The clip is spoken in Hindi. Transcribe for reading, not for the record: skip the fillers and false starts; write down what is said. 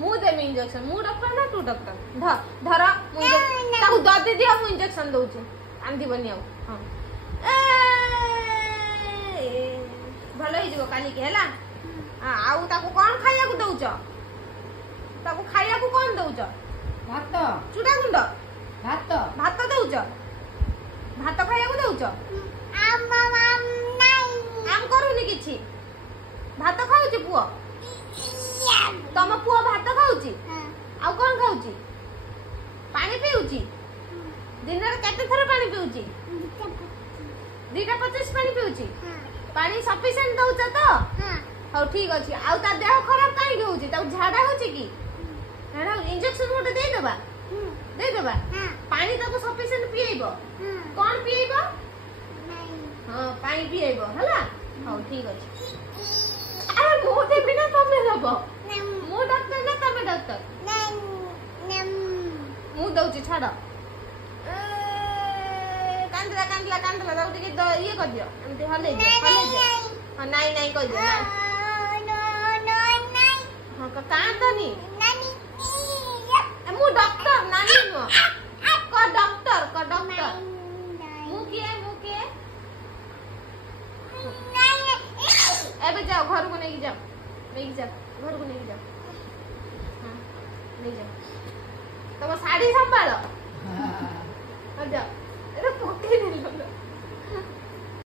मु देमी इंजेक्शन मु डॉक्टर ना तू डॉक्टर धर ताकू दे दिया मु इंजेक्शन दउची कांदी बनी हां भलो ही जगो काली के हला आउ ताकू कोन खाया को दउछ ताकू खाया को कोन दउछ भात चूड़ा गुंड भात भात दउछ भात खाया को दउछ आम नहीं आम करूनी किछि भात खाउची पुओ तम पुओ भात खाउची आ कोन खाउची पानी पीउची दिन रे केते थर पानी पीउची 2.25 पानी पीउची पानी सफिशिएंट दउछ तो हां ठीक अछि आ ता देह खराब काई होउची ता झाडा होची की झाडा इंजेक्शन मोटे दे देबा पानी ताको सफिशिएंट पिएबो कोन पिएबो हां पानी पिएबो हला हां ठीक अछि अरे मोटे बिना तमे दबो मु डॉक्टर ना तमे डॉक्टर मु दउची छाड़ कांदला दाउ टिके ये कर दियो एमती हले जे हां नहीं कर दियो हां का कांदनी मु डॉक्टर नानी नो को डॉक्टर मु के एबे जाओ घर को नहीं जाओ घर को नहीं जाओ हां नहीं जाओ तब साड़ी संभालो हां जाओ अरे पोटी नहीं लो